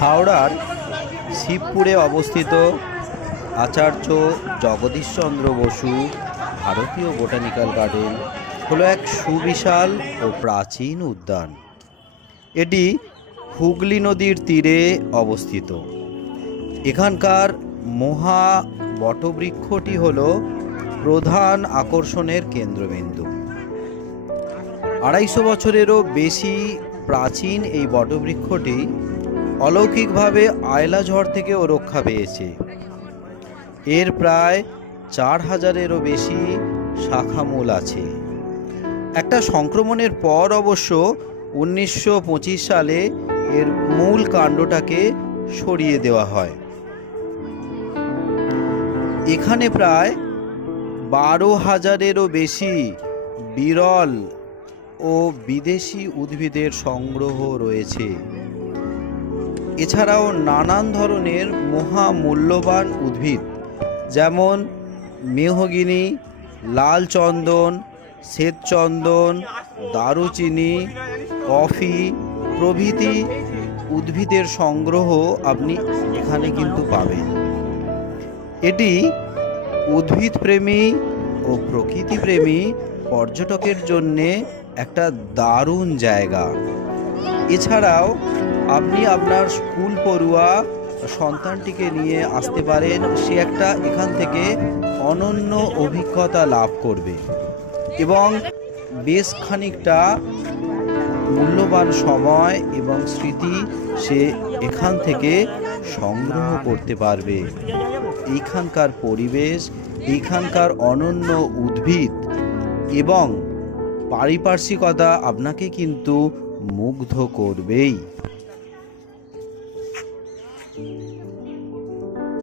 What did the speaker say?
হাওড়ার শিবপুরে অবস্থিত আচার্য জগদীশচন্দ্র বসু ভারতীয় বোটানিক্যাল গার্ডেন হলো এক সুবিশাল ও প্রাচীন উদ্যান। এটি হুগলি নদীর তীরে অবস্থিত। এখানকার মহা বটবৃক্ষটি হল প্রধান আকর্ষণের কেন্দ্রবিন্দু। 250 বছরেরও বেশি প্রাচীন এই বটবৃক্ষটি অলৌকিকভাবে আয়লা ঝড় থেকেও রক্ষা পেয়েছে। এর প্রায় 4000-এরও বেশি শাখামূল আছে। একটা সংক্রমণের পর অবশ্য 1925 সালে এর মূল কাণ্ডটাকে সরিয়ে দেওয়া হয়। এখানে প্রায় 12,000-এরও বেশি বিরল ও বিদেশি উদ্ভিদের সংগ্রহ রয়েছে। এছাড়াও নানান ধরনের মহামূল্যবান উদ্ভিদ যেমন মেহগিনি, লাল চন্দন, শ্বেতচন্দন, দারুচিনি, কফি প্রভৃতি উদ্ভিদের সংগ্রহ আপনি এখানে কিন্তু পাবেন। এটি উদ্ভিদপ্রেমী ও প্রকৃতিপ্রেমী পর্যটকের জন্যে একটা দারুণ জায়গা। এছাড়াও আপনি আপনার স্কুল পড়ুয়া সন্তানটিকে নিয়ে আসতে পারেন। সে একটা এখান থেকে অনন্য অভিজ্ঞতা লাভ করবে এবং বেশ খানিকটা মূল্যবান সময় এবং স্মৃতি সে এখান থেকে সংগ্রহ করতে পারবে। এইখানকার পরিবেশ, এইখানকার অনন্য উদ্ভিদ এবং পারিপার্শ্বিকতা আপনাকে কিন্তু মুগ্ধ করবেই।